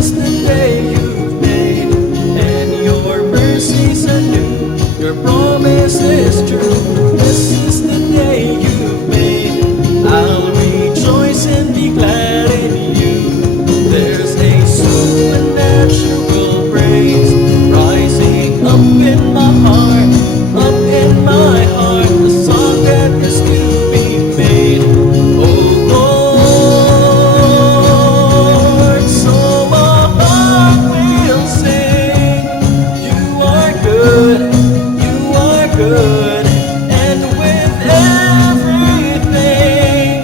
is the day you've made, and your mercies are new. Your promise is true. This is the day you've made. I'll rejoice and be glad in you. There's a supernatural praise rising up in my heart, up in my heart. The song that is to be made. Oh Lord, so my heart will sing. You are good, you are good, and with everything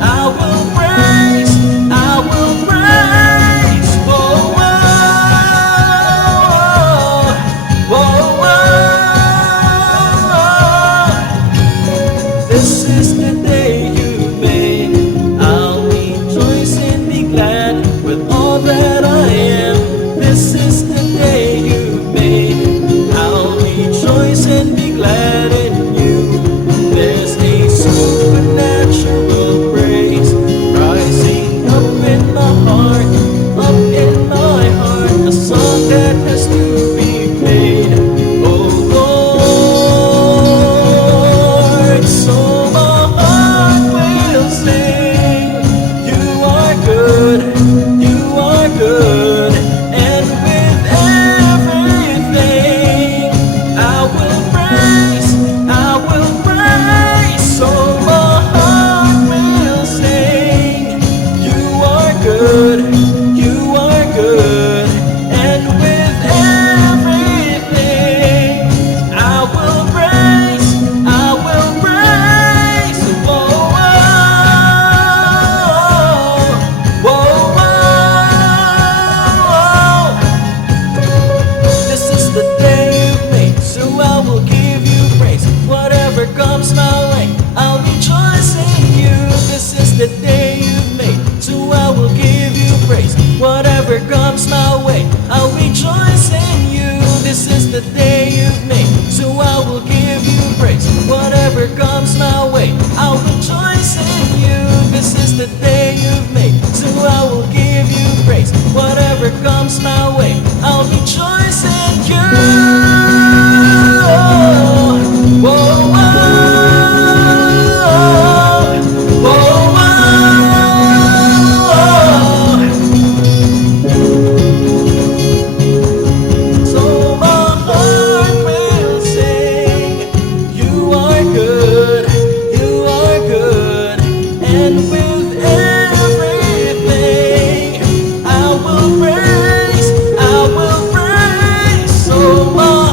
I will praise, I will praise. Oh, oh, oh, oh. This is the day you made. I'll rejoice and be glad with all that I am. This is the day you made. I'll rejoice and be glad in you. There's a supernatural praise rising up in my heart, up in my heart. A song that has to be made. Oh Lord, so my heart will sing. You are good, you are good, and with everything I will praise, I will praise. So my heart will sing. You are good, you are good, and with everything I will praise, I will praise. Whoa, whoa, whoa, whoa. This is the day you've made, so I will give you praise. Whatever comes my way, I'll rejoice in you. This is the day you've made, so I will give you praise. Whatever comes my way, I'll rejoice in you. This is the day you've made, so I will give you praise. Whatever comes my way, I'll rejoice in you. This is the day you've made, so I will give you praise. Whatever comes my way, I'll rejoice in you. Whoa, whoa, whoa, whoa. So my heart will sing. You are good, you are good, and with everything I will praise, I will praise. So my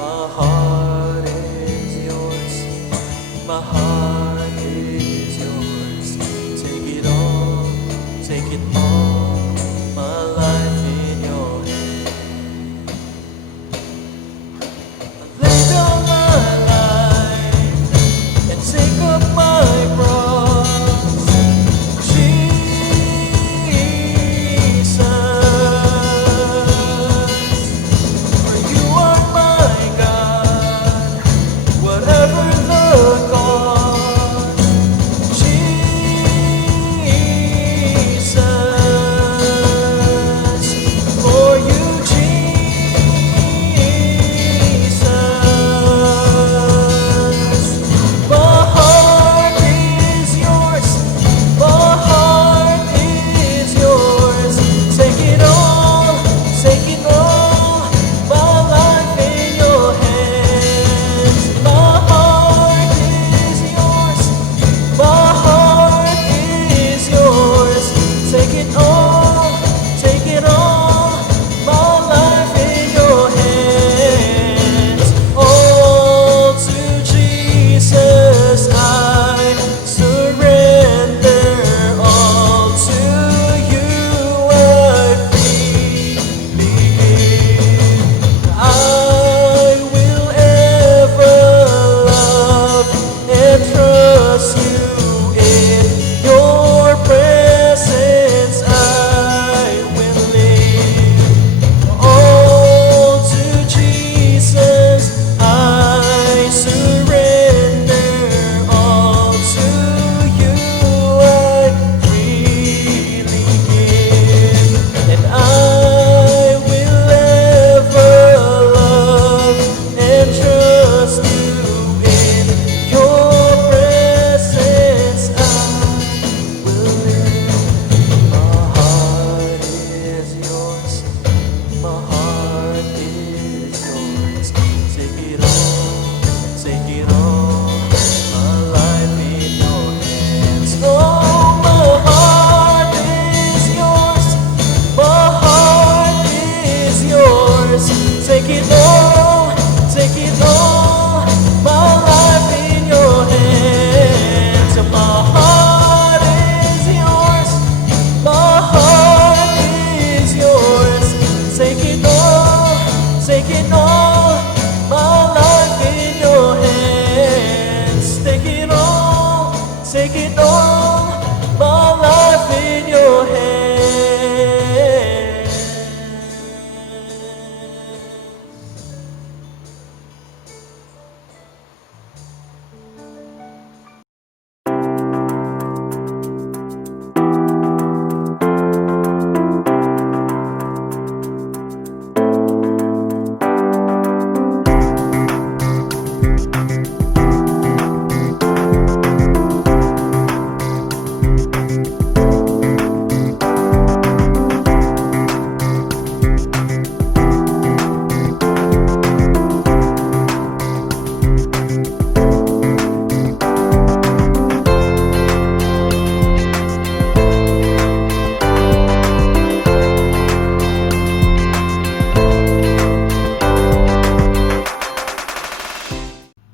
My heart is yours. My heart is yours. Take it all, take it all. My life in your hand. Lay down my life and take up my cross. Jesus, for you are my God, whatever the cost. Jesus, for you, Jesus. My heart is yours. My heart is yours. Take it all, take it all. My life in your hands. My heart is yours. My heart is yours. Take it all, take it all. My life in your hands. All to Jesus I surrender. All to you I freely give. I will ever love and trust you. In your presence I will live. All to Jesus I surrender. All to you I freely give. And I will ever love and trust you. In your presence I will live. My heart is yours. My heart is yours. Take it all, take it all. My life in your hands. Oh, my heart is yours. My heart is yours. Take it all, take it all. My life in your hands. My heart is yours. My heart is yours. Take it all, take it all. My life in your hands. Take it all, take it all. My life in your hands.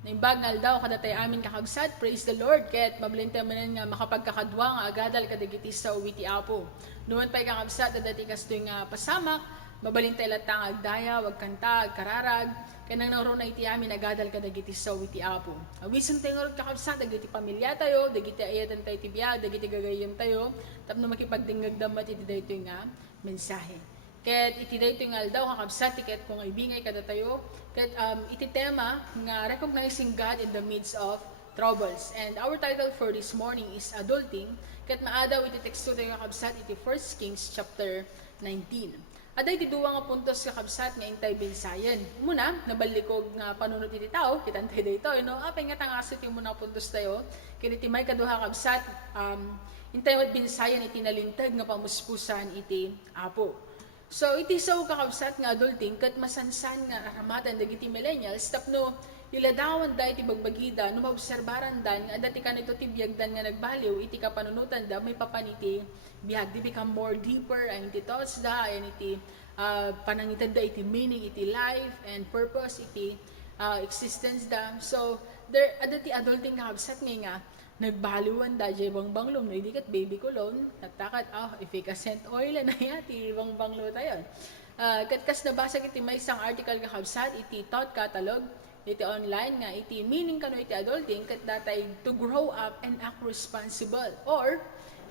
Naimbag nga aldaw kadatay amin kakabsat, praise the Lord, kaya't mabalintay manan nga makapagkakadwa nga agadal kadagiti sa uwiti apo. Noon pa'y kakabsat, dadati kasto nga pasamak, mabalintay latang agdaya, wag kanta, agkararag, kanang nauro na iti amin agadal kadagiti sa uwiti apo. Awisan tayo nga kakabsat, dagiti pamilya tayo, dagiti ayatan tayo tibiyag, dagiti gagayam tayo, tapno makipagdingag damat iti dayto nga mensahe. Ket iti dayto nga aldaw kakabsat ket kung ibingay kada tayo ket iti tema nga recognizing God in the midst of troubles. And our title for this morning is adulting. Ket maadaw iti teksto tayo kakabsat iti 1 Kings chapter 19. Aday ti duwa nga puntos kakabsat nga intay binsayan. Muna nabalikog nga panunot iti tao kitantay dayto no apay nga tangasot yung muna puntos tayo ket iti may kaduha kakabsat intay mat binsayan iti nalintag nga pamuspusan iti apo. So, iti so kakabsat nga adulting, kat masansan nga aramatan dagiti millennials, tapno iladawan da iti bagbagida, no maobserbaran dan, nga dati ka nito tibiyagdan nga nagbaliw, iti kapanunutan da, may papaniti, bihag, di become more deeper, and iti thoughts da, and iti panangitan da, iti meaning, iti life, and purpose, iti existence da. So, there, adati adulting kakabsat nga nagbaliwan da jay bang banglo no hindi kat baby kulon natakat efficacent oil na yati bang banglo tayo. Katkas nabasa iti may isang article kakabsat iti thought catalog iti online nga iti meaning kano iti adulting kat datay to grow up and act responsible or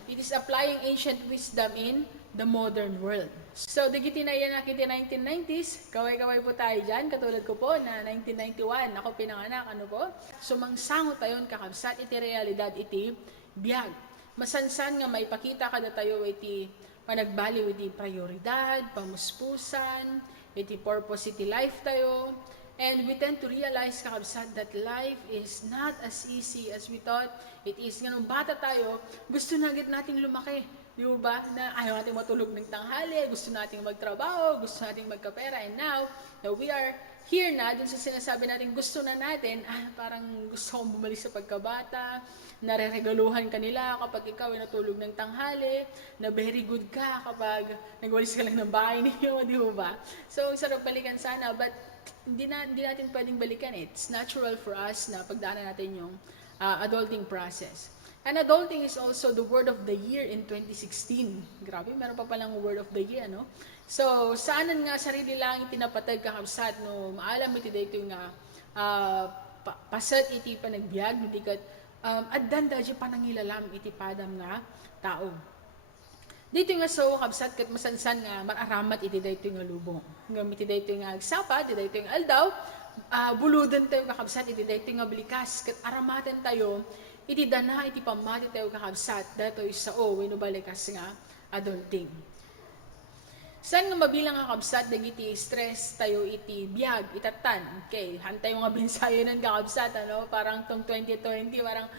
it is applying ancient wisdom in the modern world. So, digiti na yan nakiti 1990s. Kaway-kaway po tayo dyan. Katulad ko po na 1991. Ako pinanganak. Ano po? Sumangsango tayon kakabsat iti realidad iti biyag. Masansan nga maipakita kada tayo iti panagbaliw iti prioridad, pamuspusan, iti purpose iti life tayo. And we tend to realize kakabsat that life is not as easy as we thought it is. Nga nung bata tayo, gusto na agad nating lumaki. Di ba? Na ayaw natin matulog ng tanghali, gusto nating magtrabaho, gusto nating magkapera. And now, that we are here na, dun sa sinasabi natin gusto na natin, parang gusto kong bumalik sa pagkabata, nareregaluhan ka nila kapag ikaw ay natulog ng tanghali, na very good ka kapag nagwalis ka lang ng bahay niyo, di ba? So, sarap balikan sana, but hindi natin pwedeng balikan. It's natural for us na pagdaanan natin yung adulting process. And adulting is also the word of the year in 2016. Grabe, meron pa palang word of the year, no? So, saanan nga sarili lang itinapatag kakabsat no maalam iti dayto nga pasat iti panagbiag no dikat addan dadyo panangilalam iti padam nga tao. Dito nga so kabsat ket masansan nga mararamat iti dayto nga lubong. Ngam iti dayto nga agsapa, iti dayto nga aldaw, buludan tayo kakabsat iti dayto nga blikas ket aramaten tayo iti dana iti pamati tayo kakabsat datoy sao wenno balikas nga adulting. Saan nga mabilang nga kabsat dagiti stress tayo iti biag itatan. Okay, hantay nga binsayo ng kakabsat ano, parang tong 2020 parang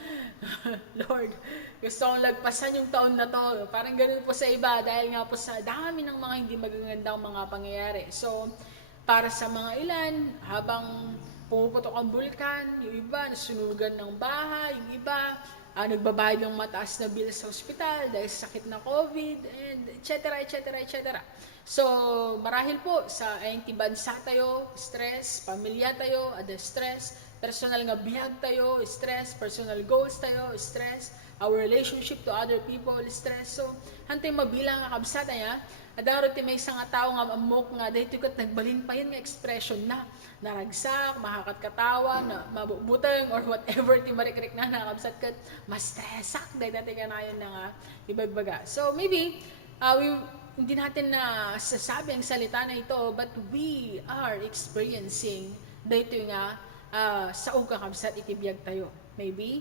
Lord, gusto kong lagpasan yung taon na to. Parang ganoon po sa iba dahil nga po sa dami ng mga hindi magagandang mga pangyayari. So, para sa mga ilan, habang pumuputok ang bulkan, yung iba nasunugan ng bahay, yung iba nagbabayad ng mataas na bill sa ospital dahil sa sakit na COVID, and etc. etc. So, marahil po sa bansa tayo, stress, pamilya tayo, ada stress, personal nga bihag tayo, stress, personal goals tayo, stress, our relationship to other people, stress. So, hantay mabilang nga kabsat niya, adaro ti may isang tao nga amok nga dahil kat nagbalin pa yun nga expression na naragsak, makakatkatawa, na mabutang or whatever ti marikrik na nakabsat kat ma-stressak dahil natin ka na yun na nga ibagbaga. So, maybe, hindi natin na sasabi ang salita na ito, but we are experiencing dito nga sa ukakabsat itibiyag tayo. Maybe,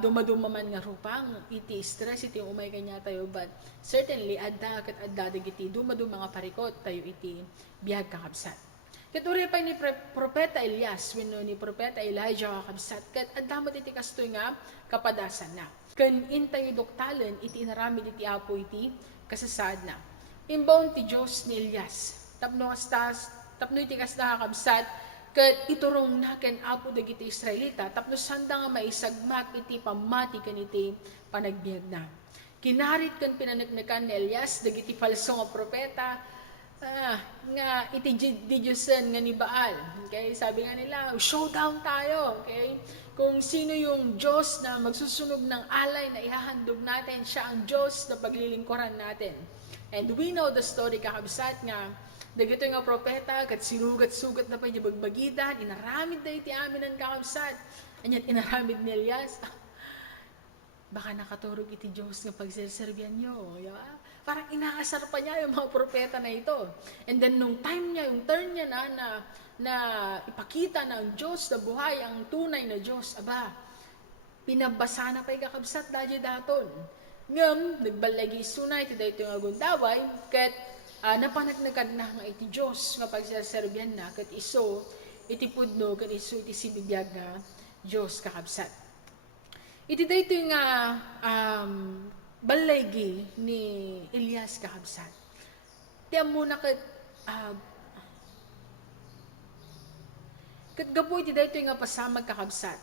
dumaduma man nga rupang iti stress iti umay kanya tayo, but certainly adda kat adda dagiti dumaduma nga parikot tayo iti biyag kakabsat. Ket uri pa ni propeta Elias wenno ni propeta Elijah kakabsat ket adda met iti kastoy nga kapadasan na. Ken intayo doktalan iti inaramid iti apo iti kasasad na. Imbaon ti Dios ni Elias tapno iti kasta kakabsat ket iturong na ken apo dagiti Israelita tapno sanda nga maisagmak iti pamati ken iti panagbiag na. Kinarit ken pinaneknekan ni Elias dagiti falso nga propeta nga iti Diyosen nga ni Baal. Okay? Sabi nga nila, showdown tayo. Okay? Kung sino yung Diyos na magsusunog ng alay na ihahandog natin, siya ang Diyos na paglilingkuran natin. And we know the story kakabsat nga dagito nga propeta kat sinugat-sugat na pa niya bagbagidan, inaramid na iti amin ang kakabsat. Anyat inaramid ni Elias, baka nakaturog iti Diyos nga pagserserbihan nyo. Diba? Parang inaasar pa niya yung mga propeta na ito. And then nung time niya, yung turn niya na ipakita na ang Diyos na buhay, ang tunay na Diyos, pinabasa na pa'y kakabsat dahil daton. Ngam, nagbalagi sunay, iti dahito nga gundaway, ket napanagnagan na nga iti Diyos nga pagserserbihan na, ket iso, iti pudno, ket iso iti sibibiyag nga Diyos kakabsat. Iti dahito nga balaygi ni Elias kakabsat. Tiyan muna ket gapo iti dahito nga pasamag kakabsat.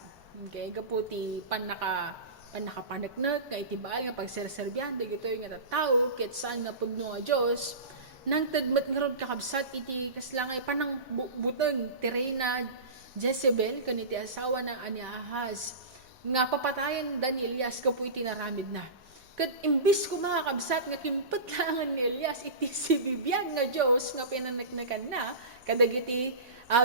Okay, gapo ti panakapanagnak nga iti baal nga pagserserbihan dagito nga tattao ket saan nga pudno nga Dios nang tagmet nga rod kakabsat iti kasla nga panang buteng ti reyna Jezebel kaniti asawa ng ani Ahaz nga papatayan da ni Elias kapo iti naramid na. Kat imbis ko makakabsat nga kimpatlangan ni Elias iti si bibiyag nga Diyos nga pinanagnagan na kadagiti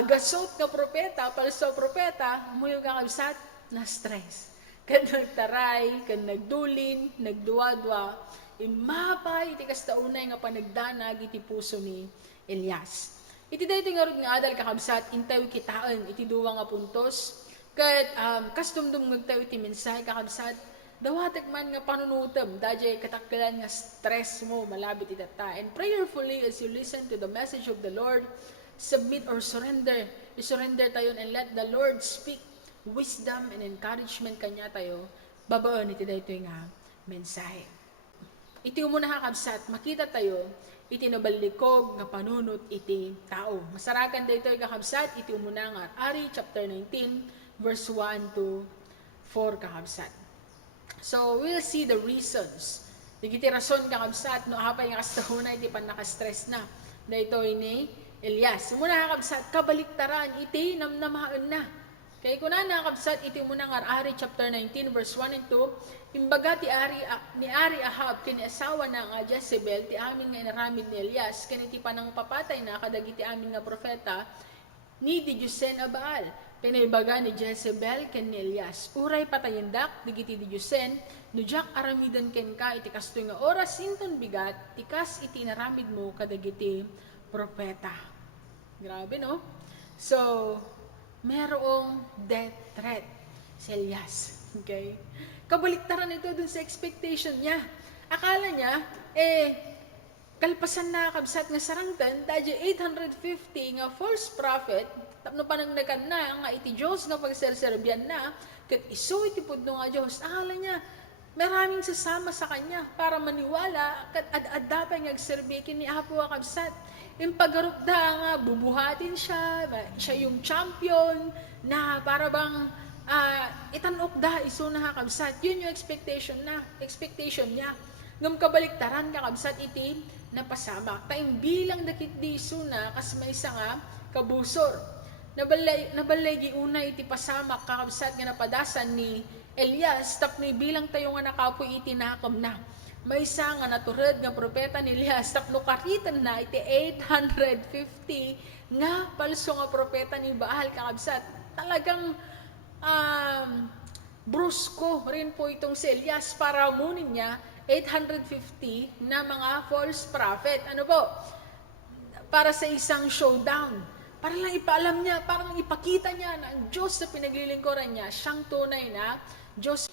gasot nga propeta, palso propeta, mo yung kakabsat na stress. Kan nagtaray, kan nagdulin, nagduwa-dwa, imapay iti kastaunay nga panagdanag iti puso ni Elias. Iti dayto nga rod nga adal kakabsat intay kitaan iti duwa nga puntos ket kastumdum ngagtayo iti mensahe kakabsat dawatek man nga panunutem dayjay katakkelan nga stress mo malabit itata. And prayerfully as you listen to the message of the Lord, submit or surrender. I-surrender tayo and let the Lord speak wisdom and encouragement kanya tayo. Babaon iti dayto nga mensahe. Iti umuna kakabsat makita tayo iti nabalikog nga panunot iti tao. Masarakan dayto kakabsat iti umuna nga Ari chapter 19 verse 1 to 4 kakabsat. So, we'll see the reasons. Digiti rason kakabsat, no hapay nga kastahuna, iti pan nakastress na. Dahito ini Elias. Muna kakabsat, kabaliktaran, iti namnamaan na. Kaya kung na kakabsat, iti muna nga Ari chapter 19, verse 1 and 2, imbaga ni Ari Ahab, kini asawa na nga Jezebel, ti amin nga inaramid ni Elias, kaniti panang papatay na kadagiti amin nga profeta, ni di Diyosen a Baal. Pinaibaga ni Jezebel ken ni Elias. Uray patayendak, digiti di Diyosen, nujak aramidan ken ka, iti kastoy nga oras inton bigat, tikas iti naramid mo kadagiti propeta. Grabe, no? So, merong death threat si Elias. Okay? Kabaliktaran ito dun sa expectation niya. Akala niya, kalpasan na kabsat nga sarangtan, dadya 850 nga false prophet, tapno panagnagan na, nga iti Diyos nga pagserserbian na, kat iso iti pudno nga Diyos. Akala niya, maraming sasama sa kanya para maniwala, kat ad-adapay nga agserbikin ni Apo nga kabsat. Yung paggarup da nga, bubuhatin siya, siya yung champion, na para bang itanok da, iso na kakabsat. Yun yung expectation niya. Ngam kabaliktaran kakabsat iti napasamak. Taing bilang dakit di iso na, kas may isa nga kabusor. Nabalay giuna iti pasamak kakabsat nga napadasan ni Elias, tapno bilang tayo nga nakapoy iti nakam na. May isa nga naturad nga propeta ni Elias, tapno karitan na iti 850 nga palso nga propeta ni Baal kakabsat. Talagang brusko rin po itong si Elias para munin niya 850 na mga false prophet. Ano po? Para sa isang showdown. Para lang ipaalam niya, para lang ipakita niya na ang Diyos na pinaglilingkuran niya, siyang tunay na Diyos.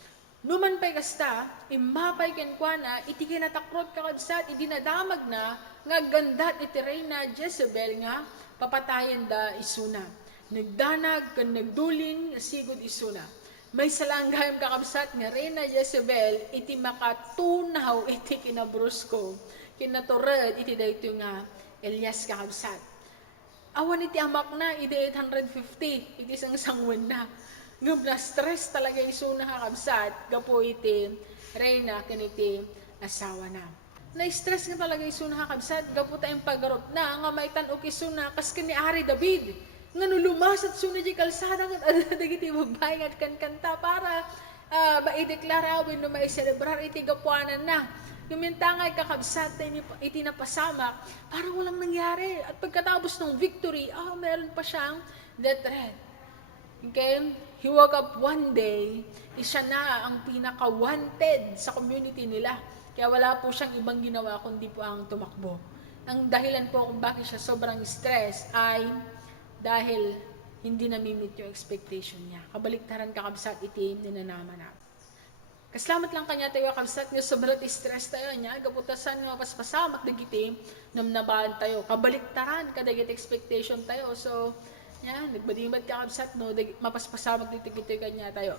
Numan pa'y kasta, imapay kenkwana, iti kinatakrot kakabsat, idinadamag na, nga gandat iti Reyna Jezebel nga, papatayan da isuna. Nagdanag, kan nagdulin, sigod isuna. May salanggayam kakabsat nga Reyna Jezebel, iti makatunaw, iti kinabrusko, kinaturad, iti dayto nga Elias kakabsat. Awan iti amak na, iti 850, iti sang-sangwan na. Ngam na stress talaga iso na kakabsat, gapo iti Reyna, kaniti asawa na. Na-stress nga talaga iso na kakabsat, gapo tayong paggarot na, nga may tanok iso na, kas ni Ari David, nga nulumasat so na di kalsada, nga dagiti babae nga kanta para maideklara awin no may celebrar iti gapuanan na. Kumintangay kakabsat iti napasamak, parang walang nangyari. At pagkatapos ng victory, meron pa siyang death threat. Okay? He woke up one day, siya na ang pinaka-wanted sa community nila. Kaya wala po siyang ibang ginawa kundi po ang tumakbo. Ang dahilan po kung bakit siya sobrang stress ay dahil hindi namimit yung expectation niya. Kabaliktaran kakabsat iti ninanama na. Kaslamat lang kanya tayo kabsat nga sobrang stress tayo niya, gaputasan nga paspasamak dagiti namnabaan tayo. Kabaliktaran kadagiti expectation tayo. So, yan, nagbadimad ka kabsat no, mapaspasamak dagiti kanya tayo.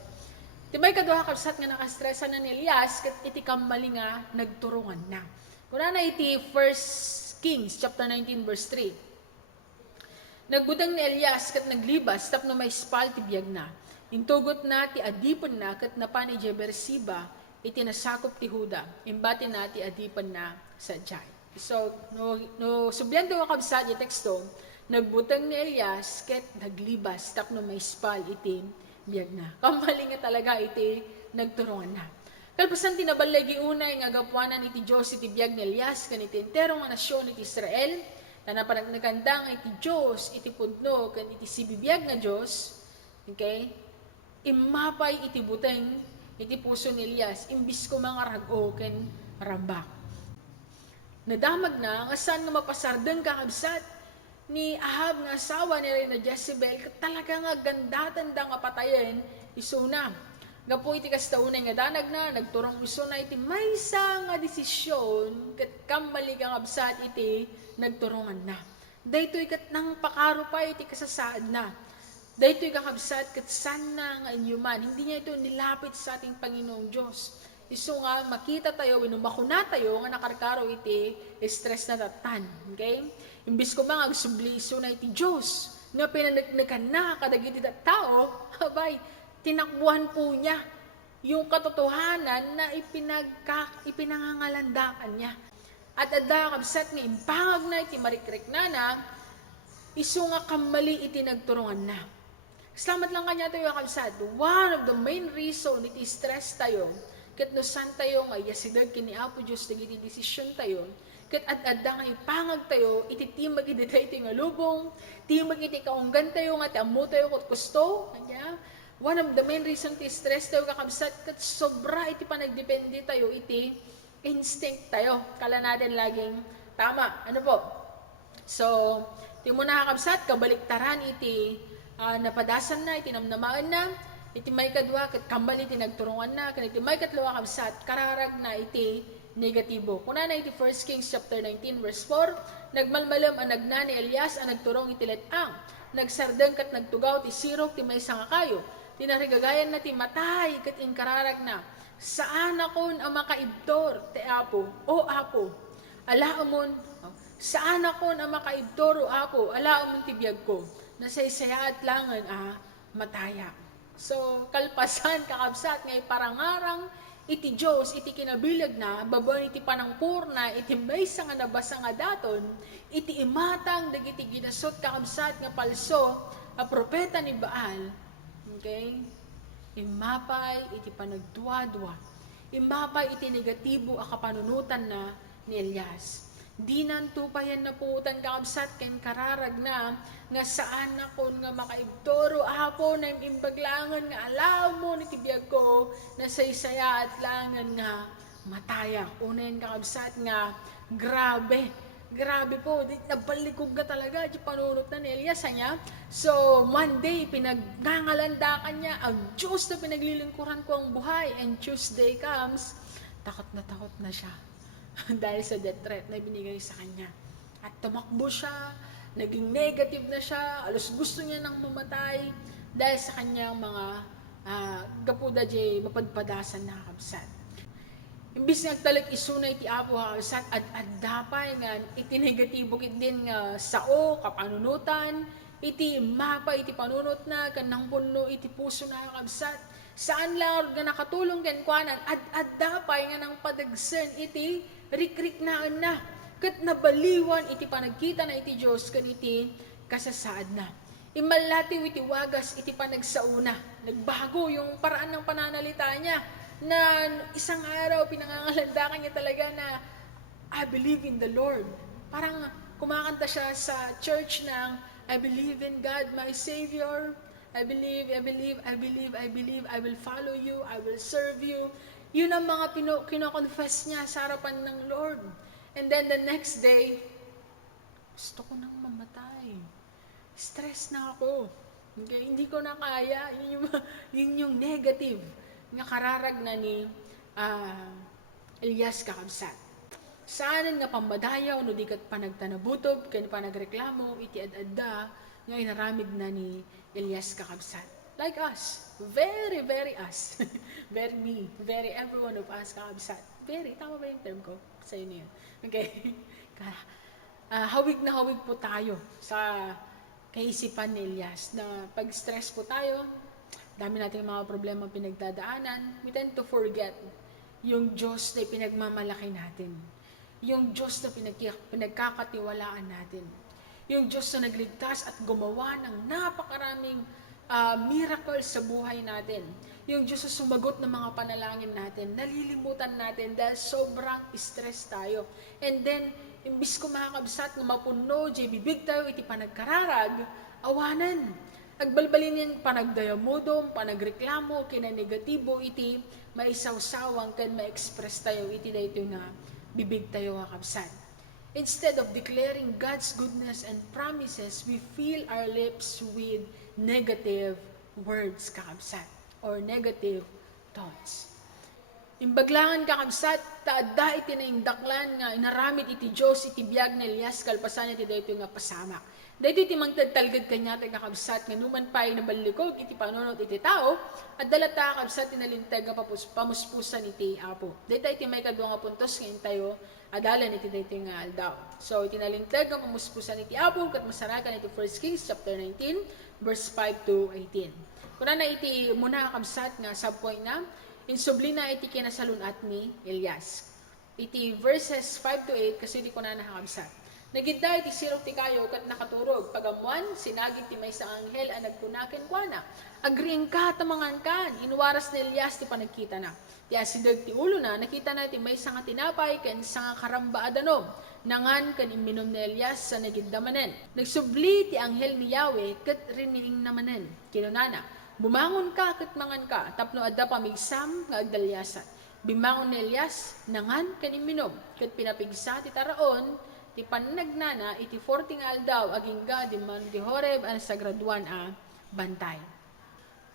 Timay kaduha kabsat nga nakastressan na ni Elias ket iti kamali nga nagturungan na. Kuna na iti 1 Kings chapter 19 verse 3. Nagbudang ni Elias ket naglibas tapno may spal ti biyag na. Intugot na ti adipon na ket napan ni Beersheba iti nasakop ti Huda. Imbati na ti adipon na sa Jai. So no sublyan daw kabsat ti teksto Nagbutang ni Elias, ket naglibas, tapno may spal itin, biyag na. Kamali nga talaga iti, nagturungan na. Kalpasan tinabalagi unay nga gapuanan iti Diyos iti biyag ni Elias, kaniti entero nga nasyon iti Israel, na panagkandang iti Diyos, iti pudno, kan iti sibibiyag nga Diyos, okay? Imapay iti buteng, iti puso ni Elias, imbis ko mga rago, ken rambak. Nadamag na, nga saan nga mapasardeng kakabsat, ni Ahab nga asawa ni Reyna Jezebel, talaga nga ganda-tanda nga patayin, isuna. Gapo iti kastaunay nga danag na, nagturong isuna iti maysa nga desisyon, kat kamali nga kabsat iti nagturungan na. Daytoy kat nang pakaro pa iti kasasaad na. Daytoy kakabsat kat sana nga inyuman, hindi niya ito nilapit sa ating Panginoong Diyos. Iso nga makita tayo, inumakuna tayo nga nakarkaro iti stress na tatan. Okay? Imbis ko mga agsubli iso na iti Diyos, nga pinanagnagan na kadagiti tao, abay, tinakbuhan po niya yung katotohanan na ipinangangalandakan niya. At adda kabsat nga impangag na iti marikrek na, iso nga kamali iti nagturungan na. Salamat lang kanya tayo kabsat. One of the main reason iti stress tayo, ket no san tayo nga yasidag kini Apo Diyos dagiti desisyon tayo, ket adda nga ipangag tayo, iti timag iti iti nga lubong, timag iti kaunggan tayo nga ti ammo tayo ket gusto, kanya. One of the main reason ti stress tayo kakabsat, ket sobra iti panagdepende tayo iti instinct tayo. Kala natin laging tama. Ano po? So, ti mo nakakabsat, kabaliktaran iti napadasan na, iti namnamaan na, iti may kadwa, ket kambal iti nagturungan na, ket iti may katluwa kabsat, kararag na iti negatibo. Kuna na iti 1 Kings chapter 19 verse 4, nagmalmalam ang nagna ni Elias ang nagturong iti letang, nagsardeng kat nagtugaw ti sirok ti may sangakayo, tinarigagayan na ti matay kat inkararag na, saan akon ang makaibtor ti Apo, o Apo, alaamon, saan akon ang makaibtor o Apo, alaamon ti biyag ko, nasaysaya at langan mataya. So, kalpasan, kakabsat, ngay parangarang, iti Diyos, iti kinabilag na, babaw iti panangpur na, iti maysa nga nabasa nga daton, iti imatang, dagiti ginasot, kakabsat, nga palso, a propeta ni Baal, okay? Imapay, iti panagduwa-duwa, imapay, iti negatibo, a kapanunutan na ni Elias. Di nantupayan na puutan kakabsat ken kararag na nga saan akon nga makaibtoro apo na imbaglangan nga alaw mo ni tibiyag ko na saysaya at langan nga mataya. Unayin kakabsat nga grabe po, nabalikog ka talaga di panunot na ni Elias niya. So one day pinagngangalandakan niya ang Diyos na pinaglilingkuran ko ang buhay, and Tuesday comes, takot na siya. Dahil sa death threat na binigay sa kanya. At tumakbo siya, naging negative na siya, alos gusto niya nang mamatay dahil sa kanyang mga gapuda di mapadpadasan na kabsat. Imbis nga talag isuna iti Apo kabsat, at dapay nga iti negatibo kit din nga sao, kapanunutan, iti mapa, iti panunot na, kanang puno, iti puso na kabsat. Saan lang nga nakatulong din kwanan, at dapay nga nang padagsen iti rikrik na, kat nabaliwan iti panagkita na iti Diyos, kan iti kasasaad na. Imalatiw iti wagas iti panagsauna, nagbago yung paraan ng pananalita niya, na isang araw pinangangalandakan niya talaga na, I believe in the Lord. Parang kumakanta siya sa church ng, I believe in God, my Savior, I believe, I will follow you, I will serve you. Yun ang mga kino-confess niya sa harapan ng Lord. And then the next day, gusto ko nang mamatay. Stress na ako. Okay? Hindi ko na kaya. Yun yung negative nga kararag na ni Elias kakabsat. Saanan nga pambadayaw, no di kat panagtanabutob, kaya panagreklamo, iti ad-adda, nga inaramid na ni Elias kakabsat. Like us. Very, very us. Very me. Very every one of us kakabsat. Very, tama ba yung term ko? Sa inyo yun. Okay? Hawig na hawig po tayo sa kaisipan ni Elias na pag-stress po tayo, dami nating mga problema pinagdadaanan, we tend to forget yung Diyos na pinagmamalaki natin. Yung Diyos na pinagkakatiwalaan natin. Yung Diyos na nagligtas at gumawa ng napakaraming miracle sa buhay natin. Yung Diyos na sumagot ng mga panalangin natin, nalilimutan natin dahil sobrang stress tayo. And then, imbis ko makakabsat nga mapuno, bibig tayo, iti panagkararag, awanan. Agbalbalin yan panagdayamodom, panagreklamo, kinanegatibo, iti maisawsawang kan ma-express tayo, iti dahito nga bibig tayo kakabsat. Instead of declaring God's goodness and promises, we fill our lips with negative words kakabsat or negative thoughts. Imbaglangan kakabsat, taadda iti na indaklan nga inaramid iti Diyos iti biyag na Elias kalpasan iti dayto nga pasamak. Dayto iti mangtadtalgad kanya tayo kakabsat nga numan pa'y nabalikog iti panunot iti tao at dalata kakabsat tinalintag nga pamuspusan iti Apo. Dayto iti may kadwa nga puntos ngayon tayo adalan iti dayto nga aldaw. So itinalintag nga pamuspusan iti Apo kat masarakan iti 1 Kings chapter 19 verse 5 to 18. Kuna na iti muna kakabsat nga subpoint na insubli na iti kinasalunat ni Elias. Iti verses 5 to 8 kasi di ko na nakakabsat. Nagidda iti sirok ti kayo kat nakaturog. Pagamuan, sinagit ti may sa anghel ang nagkunakin kwa na. Agriing ka, tamangan kan. Inuwaras ni Elias ti panagkita na. Ti asidag ti ulo na, nakita na ti may sa nga tinapay ken sa nga karamba adanom. Nangan kan iminom ni Elias sa nagidda manen. Nagsubli ti anghel ni Yahweh kat riniing namanen. Kinunana, bumangon ka kat mangan ka, tapno adda pamigsam nga agdalyasat. Bimangon ni Elias, nangan kan iminom, kat pinapigsa ti taraon, ti panagnana iti 40 nga aldaw aging ga di man di Horeb ang sagraduan a bantay.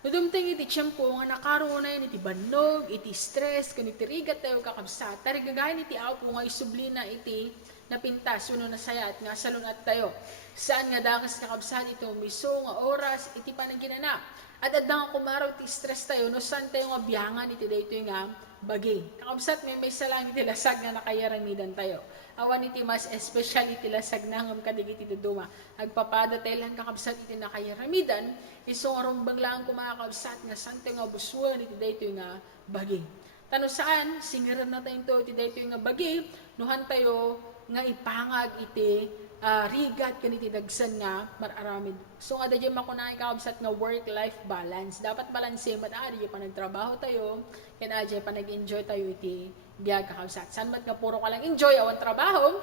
Nudumting iti tiyempo nga nakaroon na yun iti bannog, iti stress, kan iti rigat tayo kakabsat, tarigagayin iti Apo nga isubli na iti napintas, uno na sayat nga salunat tayo. Saan nga dakas kakabsat ito miso nga oras, iti panaginana. At adda nga kumaraw ti stress tayo, no saan tayo nga biyangan iti dayto nga bagi. Kakabsat may salang iti lasag nga nakayaramidan tayo. Awan iti mas especially iti lasag na ngam kadigiti duduma. Agpapada tayo lang kakabsat iti nakayaramidan, iso nga rumbang lang kumakabsat nga saan tayo nga buswan iti dayto nga bagi. Tano saan, singiran na tayo ito iti dayto nga bagi, nuhan tayo nga ipangag iti rigat kaniti dagsan nga mararamid. So nga dadyo makunay kakabsat nga work-life balance. Dapat balanse mat adyo pa nagtrabaho tayo, ken adyo pa nag-enjoy tayo iti biyag kakabsat. San mat nga puro ka lang enjoy awan trabaho,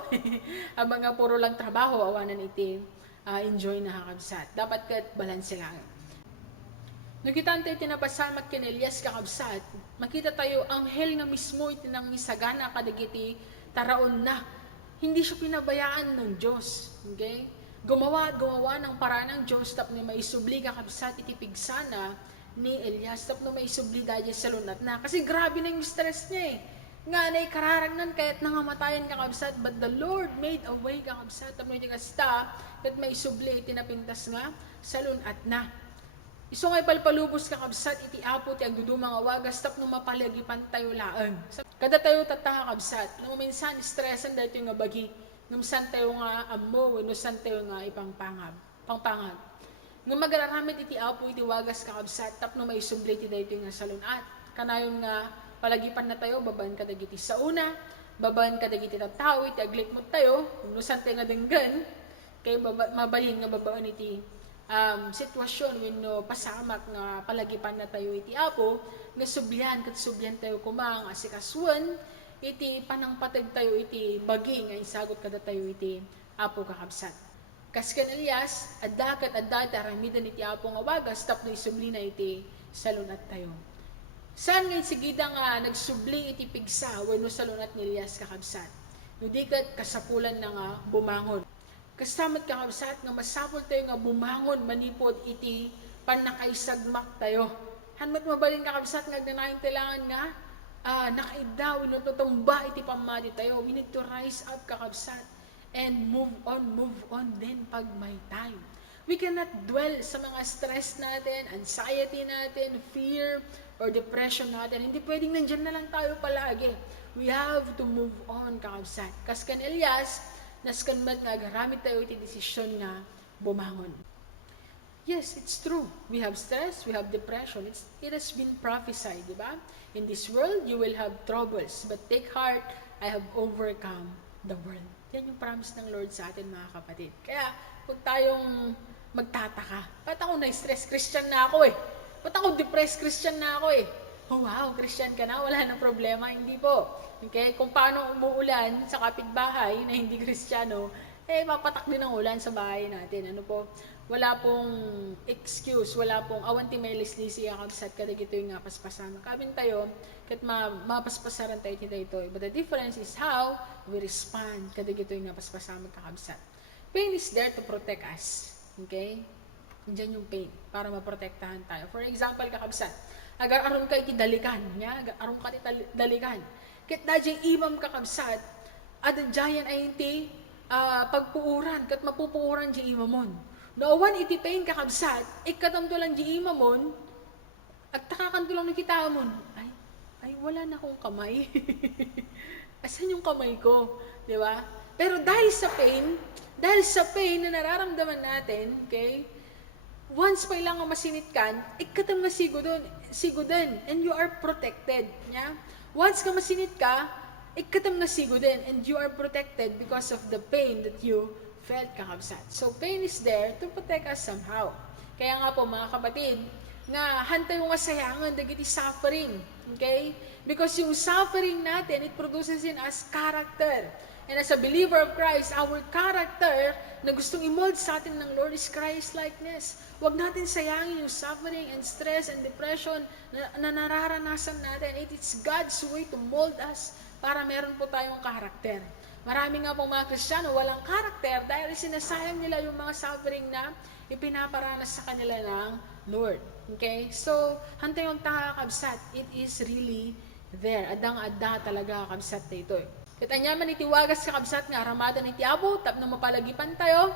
abang nga puro lang trabaho awanan iti enjoy na kakabsat. Dapat kat balanse lang. Nakitaan tayo tinapasamat ken Elias kakabsat, makita tayo anghel nga mismo iti nang misagana kadagiti taraon na. Hindi siya pinabayaan ng Diyos. Okay? Gumawa ng paraan ng Diyos tapno maisubli kakabsat iti pigsana ni Elias tapno maisubli dahil sa lunat na. Kasi grabe na yung stress niya eh. Nga na ikararagnan kahit nangamatayan kakabsat, but the Lord made a way kakabsat tapno iti kasta at maisubli iti napintas nga sa lunat na. Iso nga ipalpalubos kakabsat iti Apo ti agdudumang awagas tapno mapalagipan tayo laeng. Kada tayo tatahakabsat, nung minsan stressan dahil ito nga bagi, nung san tayo nga amo, nung san tayo nga pangpangag. Nung magararamit iti Apo iti wagas kakabsat, tapno may subli iti dahil ito nga salunat. Kanayon nga palagipan na tayo, babaan ka dagiti sa una, babaan ka dagiti tao, iti aglik mo tayo, nung san tayo nga denggan, kayo mabalin nga babaan iti sitwasyon when no pasamak nga palagipan na tayo iti Apo nga sublihan kat sublihan tayo kumang asikaswan iti panangpatag tayo iti bagi nga isagot kada tayo iti Apo kakabsat. Kasken Elias adda kat adda taramidan iti Apo nga wagas tapno isubli na iti salunat tayo. Saan nga sigida nga nagsubli iti pigsa wenno salunat ni Elias kakabsat. No di kat kasapulan na nga bumangon. Kastamat kakabsat nga masapol tayo nga bumangon manipod iti panakaisagmak tayo. Hanmat mabalin kakabsat nga ganahin talangan nga nakaidaw inututumba iti pamati tayo. We need to rise up kakabsat and move on din pag may time. We cannot dwell sa mga stress natin, anxiety natin, fear, or depression natin. Hindi pwedeng nandyan na lang tayo palagi. We have to move on kakabsat. Kaskan Elias, naskan mat nga garamit tayo iti desisyon nga bumangon. Yes, it's true. We have stress, we have depression. It has been prophesied, di ba? In this world, you will have troubles. But take heart, I have overcome the world. Yan yung promise ng Lord sa atin mga kapatid. Kaya, huwag tayong magtataka. Ba't ako na-stress? Christian na ako eh. Ba't ako depressed? Christian na ako eh. Oh wow, Christian ka na, wala nang problema. Hindi po. Okay? Kung paano umuulan sa kapitbahay na hindi Kristiyano, mapatak din ang ulan sa bahay natin. Ano po? Wala pong excuse, wala pong awan ti may lislisi akabsat kada gito yung paspasan. Kabin tayo, kat mapaspasaran tayo ito. But the difference is how we respond kada gito yung paspasan magkakabsat. Pain is there to protect us. Okay? Diyan yung pain para maprotektahan tayo. For example, kakabsat, agar aron ka iti dalikan, agar aron ka iti dalikan. Ket dadya imam kakabsat, adadyayan ay iti pagpuuran, kat mapupuuran di imamon. Noowan iti pain kakabsat, ikatamdulan di imamon, at takakandulang nakita mo, ay wala na akong kamay. Asan yung kamay ko? Di ba? Pero dahil sa pain na nararamdaman natin, okay, once pa ilang masinit kan, ikatam nga sigo din, and you are protected. Yeah? Once ka masinit ka, ikatam nga sigo din, and you are protected because of the pain that you felt kakabsat. So, pain is there to protect us somehow. Kaya nga po mga kapatid, nga hantay mo nga sayangan, dagiti suffering. Okay? Because yung suffering natin, it produces in us character. And as a believer of Christ, our character na gustong i-mold sa atin ng Lord is Christ-likeness. Huwag natin sayangin yung suffering and stress and depression na nararanasan natin. It is God's way to mold us para meron po tayong karakter. Marami nga pong mga Kristiyano walang karakter dahil sinasayang nila yung mga suffering na ipinaparanas sa kanila ng Lord. Okay? So, hantay yung takakabsat. It is really there. Adang-ada talaga kakabsat na ito. Katanyaman itiwagas kakabsat nga aramada ni Tiabo, tapno mapalagipan tayo.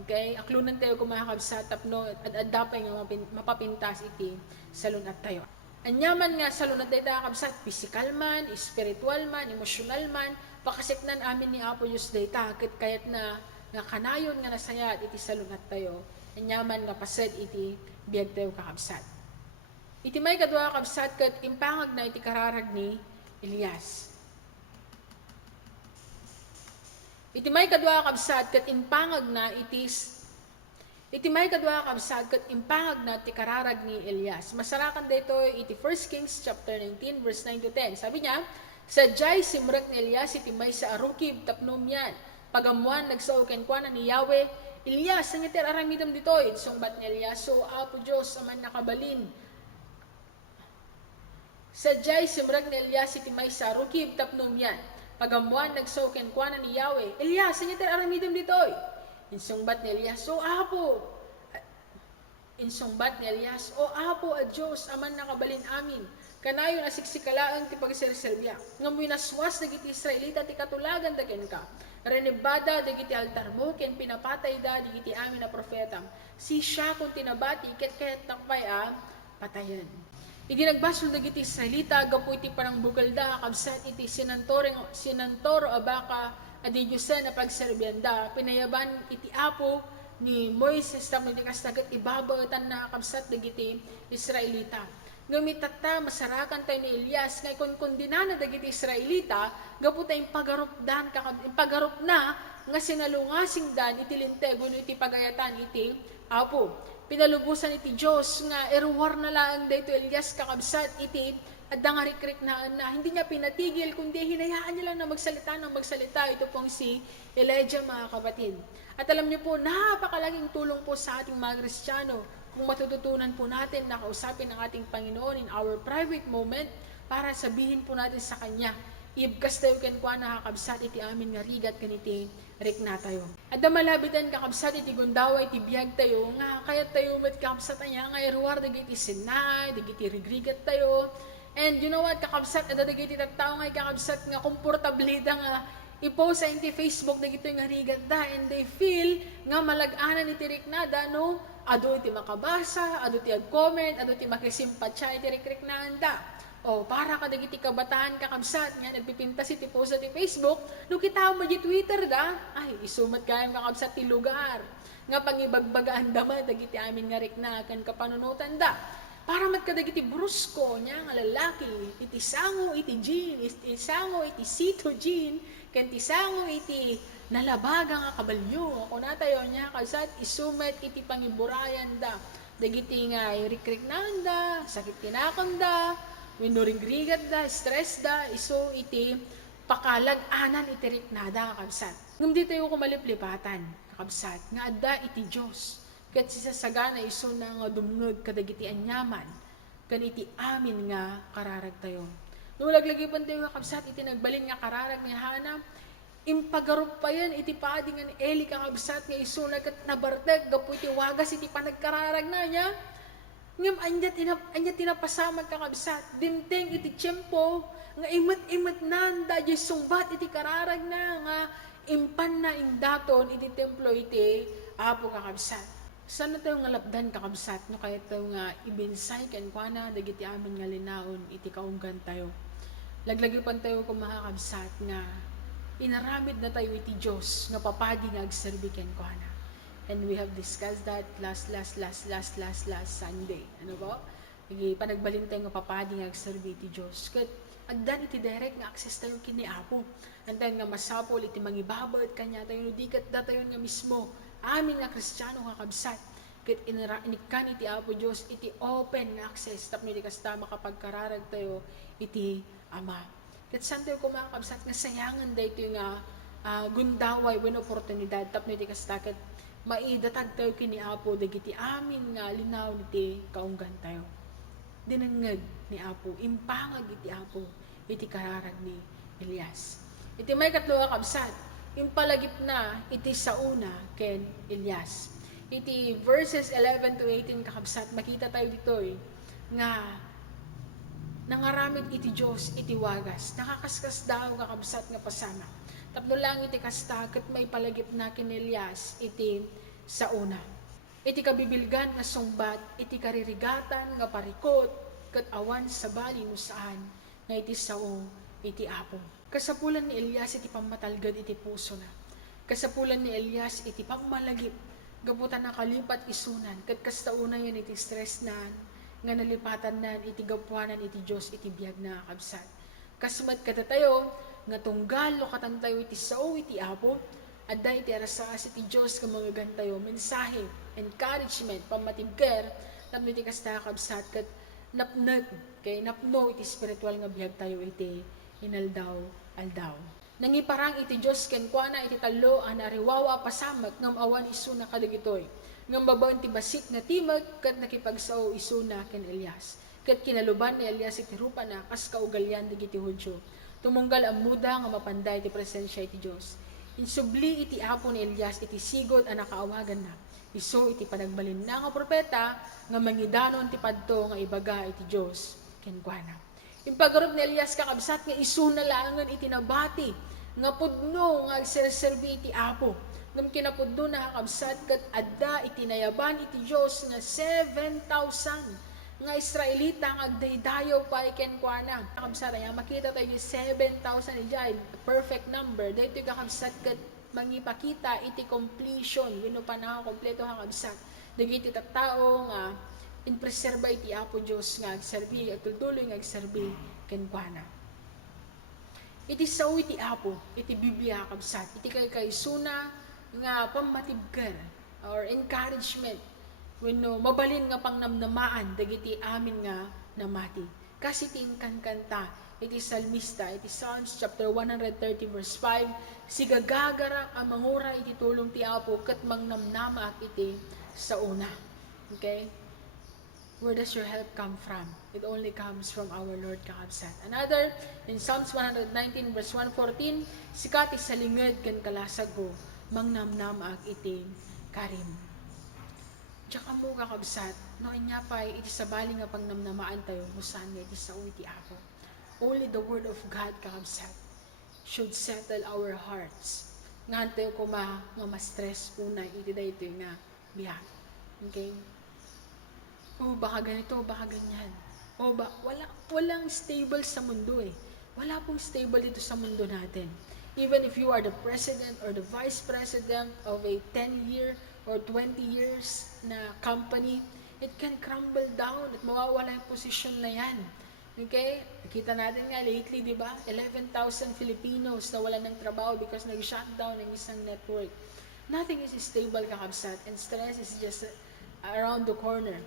Okay? Aklunan tayo kung mga kakabsat, tapno adapay nga mapapintas iti salunat tayo. Anyaman nga salunat tayo kakabsat, physical man, spiritual man, emotional man, pakasiknan amin ni Apo Diyos data, kayat na nga kanayon nga nasayat iti salunat tayo. Anyaman nga pased iti biyag tayo kakabsat. Iti may kadwa kakabsat kat impangag na iti kararag ni Elias. Iti may kadwa kakabsat kat impangag na iti kararag ni Elias. Masarakan dito iti 1 Kings chapter 19 verse 9 to 10. Sabi niya, sadyay simrek ni Elias iti may sa arukib tapnom yan. Pagamuan nagsauken kwa na ni Yahweh, Elias, sangiter aramidam dito, sungbat ni Elias, so Apo Diyos, aman nakabalin. Sadyay simrek ni Elias iti may sa arukib tapnom yan. Pagamuan nagsauken kwa na ni Yahweh, Elias, sangiter aramidam dito, insungbat ni Elias, so Apo, o Apo a Diyos, aman nakabalin amin. Kanayon asiksikalaan ti pagserserbiya. Ngamoy naswas dagiti Israelita ti katulagan daken ka. Renebada dagiti altar mo ken pinapatay da dagiti amin na profeta. Si siya kung tinabati ket takpay patayan. Iginagbasol dagiti Israelita gapu iti parang bugalda kabsat iti sinantoro abaka adi Diyosen na pagserbyanda. Pinayaban iti Apo ni Moises tapno iti kastagat ibabautan na kabsat dagiti Israelita. Ngamitata, masarakan tayo ni Elias, ngay kung dinana dagiti Israelita, gapu tayong pagarup na, nga sinalungasing dan, iti lintego, iti pagayatan, iti Apo. Pinalubusan iti Diyos, nga eruwar na lang dito Elias kakabsat, iti adangarikrik na hindi niya pinatigil, kundi hinayaan niya lang na magsalita, ito pong si Elijah mga kapatid. At alam niyo po, napakalaking tulong po sa ating mga Kristiyano, kung matututunan po natin na kausapin ang ating Panginoon in our private moment para sabihin po natin sa Kanya, ibkas tayo ken kwa nakakabsat iti amin nga rigat kaniti rikna tayo. At damalabitan kakabsat iti gundawa iti biyag tayo, nga kayat tayo matkabsat niya, nga iruwar dagiti sinay, dagiti rigrigat tayo. And you know what, kakabsat, at dagiti tattao nga kakabsat nga komportablida nga i-post sa inti Facebook dagito nga rigat da, and they feel nga malag-anan iti riknada, no? Ado iti makabasa, ado iti ag-comment, ado iti makisimpatsa iti riknaan da. O, para ka dagiti kabataan kakabsat nga nagpipintas iti post sa iti Facebook, no kita mo di Twitter da, ay isumat kayang kakabsat ti lugar. Nga pangibagbagaan dama dagiti amin nga rikna kan kapanunutan da. Para matkadagiti brusko niya nga lalaki, iti sango iti Jean, iti sango iti Sito Jean, ken ti sango iti nalabaga nga kabalyo, ako na tayo niya, kasat isumet iti pangiburayan da, dagiti nga irikriknanda, sakit kinakanda, winurigrigat da, stress da, iso iti pakalag-anan iti riknada, kakabsat. Ngam dito yung kumaliplipatan, kakabsat, nga adda iti Diyos, kat sisasagana iso na nga dumnod kadagiti anyaman, kan iti amin nga kararag tayo. Nulaglagi pa tayo kakabsat, iti nagbalin nga kararag nga hanam, impagarup pa yan, iti paadi nga ni Eli kakabsat nga iso na kat nabarteg, gapu iti wagas iti panagkararag na niya, ngam anya tinapasamag kakabsat, dimteng iti tiyempo, nga imat nan, da sungbat iti kararag na, nga impan na indaton iti templo iti apo kakabsat. Saan na tayo nga lapdan kakabsat, no kaya tayo nga ibinsay kenkwana, dagiti amin nga linaon, iti kaunggan tayo. Laglagi pan tayo kung makakabsat nga, inaramid na tayo iti Diyos, nga papadi nga agserbi kenkwana. And we have discussed that last Sunday. Ano po? Panagbalin tayo nga papadi nga agserbi iti Diyos. Kat agdan iti direct nga access tayo kini Apo. Andan nga masapol iti mangibabad kanya tayo no dikat da tayo nga mismo. Amin nga Kristiyano nga kabsat. Kat inikan iti Apo Diyos iti open nga access. Tapno di kasta makapagkararag tayo iti Ama. Kat saan tayo kumakabsat nga sayangan da ito nga gundaway when oportunidad. Tapno di kasta kat maidatag tayo kini Apo dagiti amin nga linaw iti kaunggan tayo. Dinangag ni Apo, impangag iti Apo, iti kararag ni Elias. Iti may katlo kabsat, impalagip na iti sauna ken Elias. Iti verses 11 to 18 kakabsat, makita tayo dito nga nangaramid iti Diyos iti wagas, nakakaskas daw kakabsat nga pasama. Tapno lang iti kasta, kat may palagip na ken Elias iti sauna. Iti kabibilgan nga sungbat, iti karirigatan nga parikot, kat awan sa bali no saan, nga iti sao, iti Apo. Kasapulan ni Elias iti pamatalgad iti puso na. Kasapulan ni Elias iti pagmalagip, gabutan na kalipat isunan, kat kastauna yan iti stress nan, nga nalipatan nan, iti gapuanan iti Diyos, iti biyag na kabsat. Kasmat kada tayo, nga tunggal lo katantayo iti sao, iti Apo, at dahil iti arasaas iti Diyos ka mga gantayo, mensahe, encouragement, pamatibker, tapno iti kasta kabsat, kat napnag, kay napno iti spiritual nga biyag tayo iti inaldaw. Nangiparang iti Diyos kenkwana iti talo ang nariwawa pasamak ngam awan isu na kadagitoy. Ngam babaon ti basik na timag kat nakipagsao isu na ken Elias. Kat kinaluban ni Elias iti rupa na kas kaugalyan digiti Hudyo. Tumunggal ang muda nga mapanday iti presensya iti Diyos. Insubli iti Apo ni Elias iti sigod ang nakaawagan na. Iso iti panagbalin na nga propeta nga mangidanon ti padto nga ibaga iti Diyos kenkwana. Impagarup ni Elias kakabsat nga isu na langan iti nabati nga pudno nga agserserbi iti Apo. Ngam kinapudno na kakabsat kat adda iti nayaban iti Diyos nga 7,000 nga Israelita nga agdaydayo pa kenkwana. Kakabsat ay makita tayo 7,000 ijay perfect number. Dito kakabsat kat mangipakita iti completion wenno panahon kompleto kakabsat. Dagiti tattao nga inpreserba iti Apo Diyos nga agserbi at tuloy nga agserbi kenkwana. Iti sao iti Apo, iti Biblia kakabsat, iti kaysuna nga pamatibker or encouragement wenno mabalin nga pangnamnamaan dagiti amin nga namati. Kasi iti kanta iti salmista, iti Psalms chapter 130 verse 5, sigagagarak ang mangura iti tulong ti Apo ket mangnamnama iti sauna. Okay? Where does your help come from? It only comes from our Lord kakabsat. Another, in Psalms 119 verse 114, sikat isalinged ken kalasag ko, mangnamnama iti karim. Tsaka mo kakabsat, no inya pa iti sabali nga pangnamnamaan tayo, musan nga iti sao iti Apo. Only the word of God kakabsat should settle our hearts. Nga tayo ko nga ma-stress una iti dayto nga biyak. Okay? O baka ganito, baka ganyan. O ba, walang stable sa mundo eh. Wala pong stable dito sa mundo natin. Even if you are the president or the vice president of a 10-year or 20 years na company, it can crumble down at mawawala yung posisyon na yan. Okay? Nakita natin nga lately, di ba? 11,000 Filipinos na wala ng trabaho because nag-shutdown ng isang network. Nothing is stable, kakabsat, and stress is just around the corner.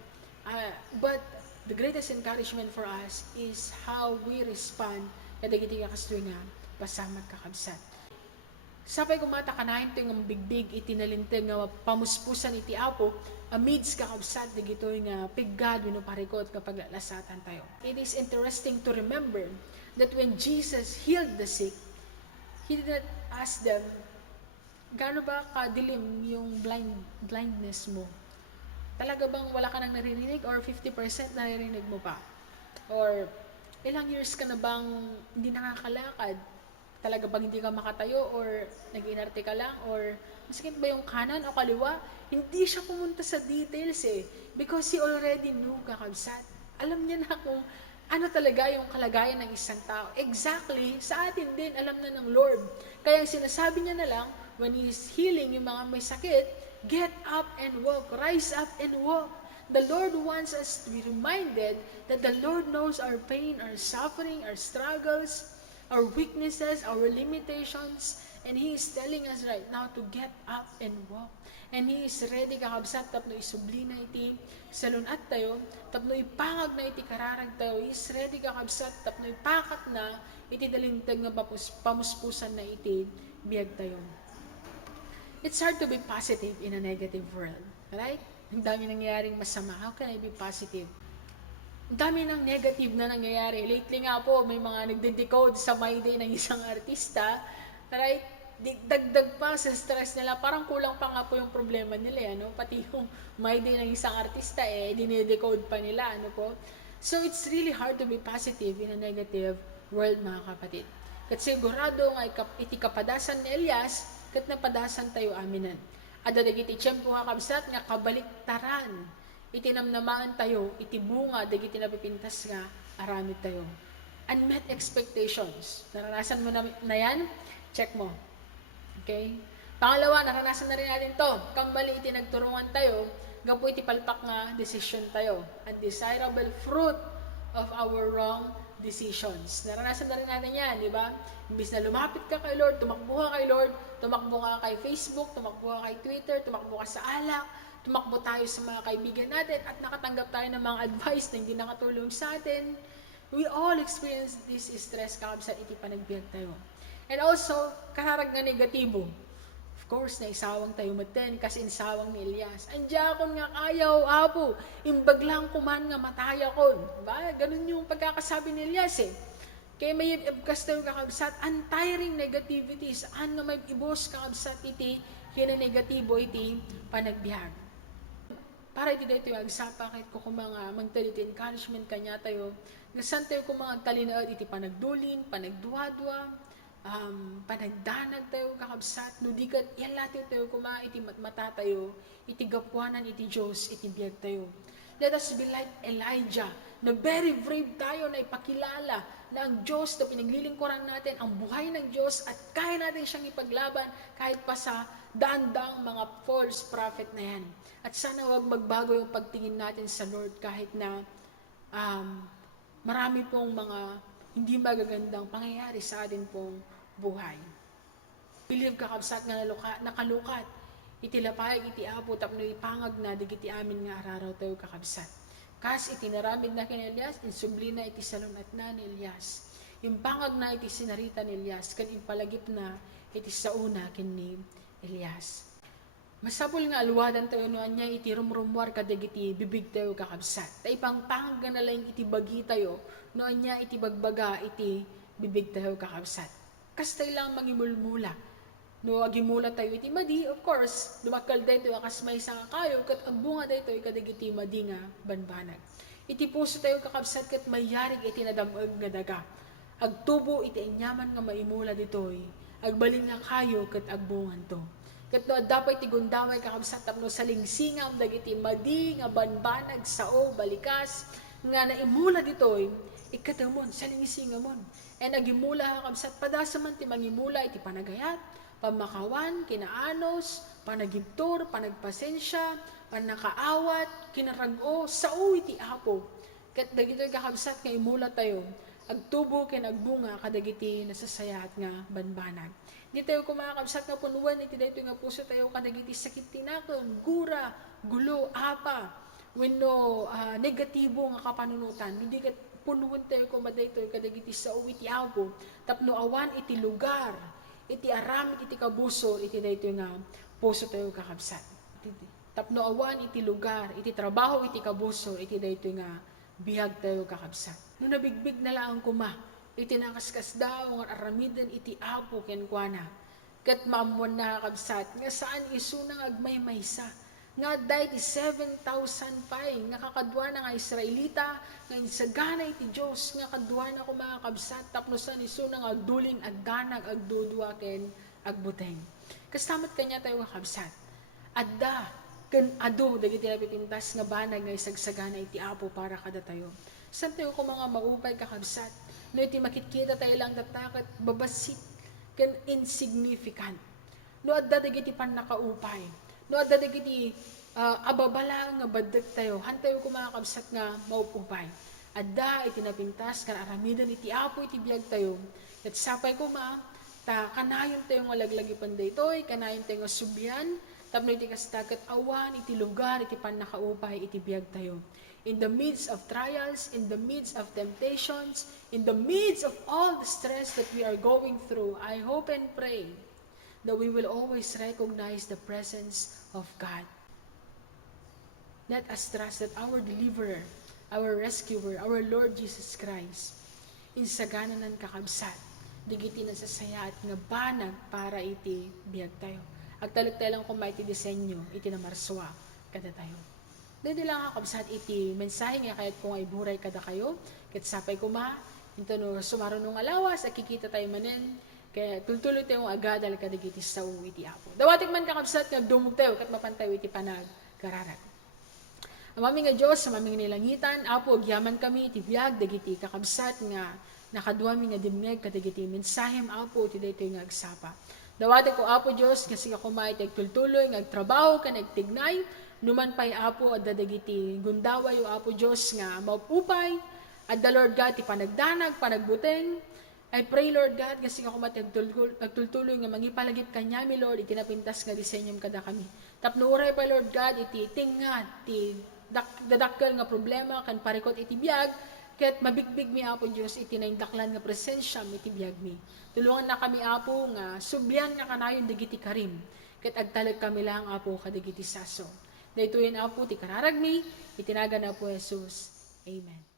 But the greatest encouragement for us is how we respond kada giti kakastoy nga pasamag kakabsat. Sapay kumata kanahin to yung bigbig itinalinteng nga pamuspusan iti Apo amidst kakabsat na gito'y nga piggad winuparikot kapag lasatan tayo. It is interesting to remember that when Jesus healed the sick, He did not ask them, gaano ba kadilim yung blindness mo? Talaga bang wala ka nang naririnig or 50% naririnig mo pa? Or ilang years ka na bang hindi nakakalakad? Talaga bang hindi ka makatayo or nag-inarte ka lang or masakit ba yung kanan o kaliwa? Hindi siya pumunta sa details because he already knew, kakabsat. Alam niya na kung ano talaga yung kalagayan ng isang tao. Exactly, sa atin din, alam na ng Lord. Kaya ang sinasabi niya na lang, when He is healing yung mga may sakit, get up and walk, rise up and walk. The Lord wants us to be reminded that the Lord knows our pain, our suffering, our struggles, our weaknesses, our limitations, and He is telling us right now to get up and walk. And He is ready kakabsat tapno isubli na iti salunat tayo, tapno ipangag na iti kararag tayo, He is ready kakabsat tapno ipakat na iti dalintag nga pamuspusan na iti biyag tayo. It's hard to be positive in a negative world, right? Ang dami nangyayaring masama. How can I be positive? Ang dami ng negative na nangyayari. Lately nga po, may mga nagde-decode sa My Day ng isang artista. Right? Dagdag pa sa stress nila. Parang kulang pa nga po yung problema nila. Ano? Pati yung My Day ng isang artista, dinidecode pa nila. Ano po? So, it's really hard to be positive in a negative world, mga kapatid. Kat sigurado nga iti kapadasan ni Elias, kat napadasan tayo aminan. Ada dagiti tiyempo kakabsat nga kabaliktaran. Itinamnamaan tayo, iti bunga, dagiti napipintas nga, aramid tayo. Unmet expectations. Naranasan mo na yan? Check mo. Okay? Pangalawa, naranasan na rin natin to. Kambali iti nagturungan tayo, gapo iti palpak nga decision tayo. Undesirable fruit of our wrong decisions. Naranasan na rin natin yan, di ba? Imbis na lumapit ka kay Lord, tumakbo ka kay Lord, tumakbo ka kay Facebook, tumakbo ka kay Twitter, tumakbo ka sa alak, tumakbo tayo sa mga kaibigan natin at nakatanggap tayo ng mga advice na hindi nakatulong sa atin. We all experience this stress kakabsat iti panagbiag tayo. And also, kararag nga negatibo. Of course, naisawang tayo maten kasi insawang ni Elias. Andiya kon nga kayaw, Apo, imbag lang kuman nga mataya kon. Diba? Ganun yung pagkakasabi ni Elias Kaya may ibkas tayo kakabsat, untiring negativities, nga may ibos kakabsat iti, yun ang negatibo iti panagbiag. Para iti dito yung agsapa kahit ko kung mga magtalit encouragement kanya tayo, nasan tayo kung mga talinaad iti panagdulin, panagduwadwa, panagdanag tayo kakabsat, no di kat yalati tayo kuma iti mata tayo, iti gapuanan iti Diyos, iti biyag tayo. Let us be like Elijah, na very brave tayo na ipakilala na ang Diyos na pinaglilingkuran natin, ang buhay ng Diyos at kaya natin siyang ipaglaban kahit pa sa daan-daang mga false prophet na yan. At sana wag magbago yung pagtingin natin sa Lord kahit na marami pong mga hindi magagandang pangyayari sa atin pong buhay. Believe kakabsat nga nakalukat, itilapay iti Apo tapno ipangag na digiti amin nga araraw tayo kakabsat. Kas itinaramid na kin Elias, insubli na iti salunat na ni Elias. Impangag na iti sinarita ni Elias, kan impalagip na iti sauna kin ni Elias. Masapul nga alwadan tayo noan niya iti rumrumwar kadagiti bibig tayo kakabsat. Tay pangpangag na lang iti bagi tayo noan niya iti bagbaga iti bibig tayo kakabsat. Kastay lang magimulmula. No agimula tayo iti madi, of course, dumakal dayto akas may nga kayo kat agbunga dayto kadagiti madi nga banbanag. Iti puso tayo kakabsat kat mayarig iti nadamag nga daga. Agtubo iti inyaman nga maimula ditoy. Agbalin nga kayo kat agbungan to. Kat no, dapat tigundaway kakabsat tapno sa lingsingam dagiti madi nga banbanag sao balikas nga naimula ditoy ikatamon sa lingsingamon. And agimula kakabsat padasa man ti mangimula iti panagayat, pamakawan, kinaanos, panagibtor, panagpasensya, panakaawat, kinarag-o, sao iti Apo. Kat dagitoy kakabsat nga imula tayo, agtubo ken agbunga kadagiti nasasayat nga banbanag. Di tayo kumakabsat nga punuan iti daytoy nga puso tayo kadagiti sakit tinakon, gura, gulo, apa, wenno negatibo nga kapanunutan. Hindi kat punuan tayo kumadaytoy kadagiti sao iti apo, tapno awan iti lugar, iti aramid iti kabusor iti daytoy nga puso tayo kakabsat. Tapno awan iti lugar, iti trabaho iti kabusor iti daytoy nga bihag tayo kakabsat. No nabigbig na lang kuma, iti nakaskas daw nga aramidan iti apo ken kuana. Ket maamuan na kakabsat, nga saan isu nang agmaymaysa. Nga day ti 7,000 pay, nga kakadwa na nga Israelita, nga insagana iti Diyos, nga kadwa na kumakabsat, tapno saan isu nang agdulin, agdanag, agdudwa ken agbuteng. Kastamat kanya tayo kakabsat. Adda, ken ado dagiti napipintas nga banag nga isagsagana iti apo para kada tayo. San tayo ko mga maupay kakabsat, no iti makikita tayo lang datakat babasit ken insignificant. No adda dagiti pannakaupay, no adda dagiti ababala nga badag tayo, han tayo ko mga kabsat nga maupupay. Adda iti napintas kan aramidan iti apo iti biag tayo. Ket sapay ko ta kanayon tayo nga laglagi panday toy, kanayon tayo nga subyan, tapno iti kastakat awan iti lugar iti pannakaupay iti biag tayo. In the midst of trials, in the midst of temptations, in the midst of all the stress that we are going through, I hope and pray that we will always recognize the presence of God. Let us trust that our deliverer, our rescuer, our Lord Jesus Christ, insagana ng kakabsat, digiti na sasaya at nga banag para iti biag tayo. Agtalag tayo lang kung may iti disenyo, iti na marswa, kada tayo. Dito lang kakabsat iti mensahe nga kahit kung ay buray kada kayo, kat sapay kuma, ito no sumaro nung alawas, at kikita tayo manen, kaya tultuloy tayo agadal kadagiti sa iti apo. Dawatik man kakabsat nga dumog tayo, kat mapantayo iti panag kararag. Amami nga Diyos, amami nga nilangitan, apo agyaman kami iti biag, dagiti kakabsat nga nakaduami nga dimeg, kadagiti mensahem apo, iti dayto nga agsapa. Dawati ko apo Diyos, kasi ako may tagtultuloy, ngagtrabaho ka, nagtignay, numan pa'y apo at dadagiti gundaway o apo Diyos nga maupupay, at the Lord God, ti panagdanag, panagbuteng. I pray Lord God, kasi ako matagtultuloy nga mangipalagip kanyami Lord, itinapintas nga disenyom kada kami. Tapnuray pa Lord God, iti tingat, ti dadakkel nga problema, kan parikot iti biag, ket mabigbig mi apo Diyos, iti naindaklan nga presensya iti biag mi. Tulungan na kami apo nga subyan nga kanayon digiti karim, ket agtalag kami lang apo kadigiti saso. Daytoyen apo ti kararagmi, itinaga na po Jesus. Amen.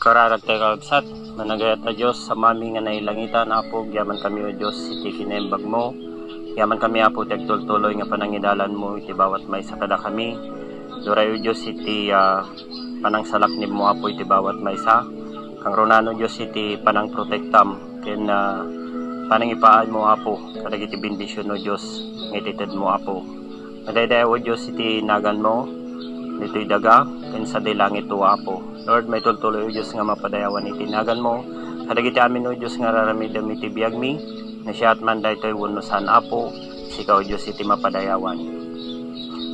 Kararag tayo kakabsat, managayat na Diyos sa mami nga nailangitan, apo, yaman kami o Diyos, iti kinembag mo, yaman kami apo, tagtultuloy nga panangidalan mo, iti bawat may sakada kami, duray o Diyos, iti panang salaknib mo apo, iti bawat may sa, kang ronano Diyos, iti panang protektam, ken panang ipaan mo apo, kadag iti bendisyon o Diyos, nga itited mo apo, madayday o Diyos, iti nagan mo, dito'y daga, ken sa dilangit o apo. Lord, may tultuloy o Diyos nga mapadayawan itinagan mo. Kadagiti amin o Diyos nga raramidam iti biag mi, na siya at man daytoy wunusan apo, sikaw o Diyos iti mapadayawan.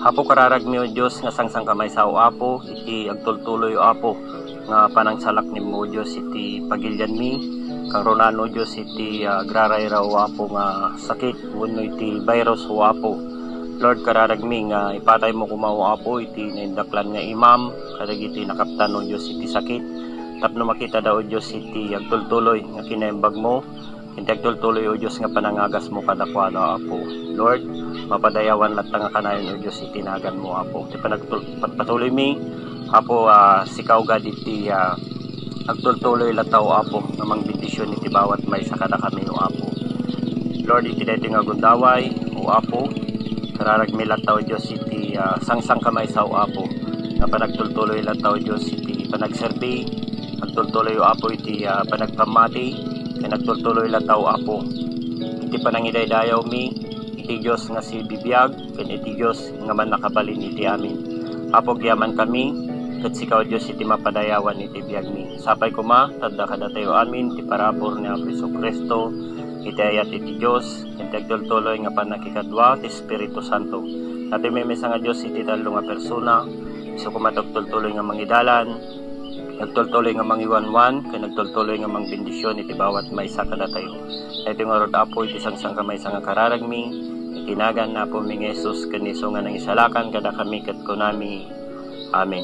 Apo kararag mi o Diyos nga sangsang kamay sa o apo, iti agtultuloy o apo, nga panang salak ni mo o Diyos iti pagilyan mi, kang ronan o Diyos iti agrarayra o apo nga sakit, wano iti virus o apo. Lord, kararagmi nga ipatay mo kumawa apo iti naindaklan nga imam, kadag iti nakaptan o Diyos iti sakit, tapno makita daw o Diyos iti agtultuloy nga kinaimbag mo, iti agtultuloy o Diyos nga panangagas mo kadakwada apo. Lord, mapadayawan lat nga kanayon o Diyos iti nagan mo apo. Iti patuloy mi, apo sikaw gad iti Agtultuloy lataw Apo namang bendisyon iti bawat may sakada kami o Apo. Lord, iti daytoy nga gundaway o Apo, kararagmi lataw Dios iti sangsang kamay sa o Apo. Nga panagtultuloy lataw Dios iti panagserbi, agtultuloy o Apo iti panagpamati, kay nagtultuloy lataw Apo. Iti panangidaydayaw mi, iti Dios nga si bibiyag, ken iti Dios nga man nakabalin iti amin. Apo giyaman kami, ket sikaw Dios iti mapadayawan iti biyag mi. Sapay kuma, tadda kadatayo amin, ti parabor ni Apo Jesucristo, iti ayat iti Dios, iti agtultuloy nga panakikadwa, ti Espiritu Santo. Ati memesa nga Dios iti talo nga persona, iso kumatagtultuloy nga mangidalan, nagtultuloy nga mangiwanwan, kay nagtultuloy nga mangbendisyon iti bawat may sakada tayo. Ito nga rod Apo iti sangsang kamay sa nga kararagmi, itinagan na po mi Jesus kaniso nga nang isalakan kada kami ket kunami. Amen.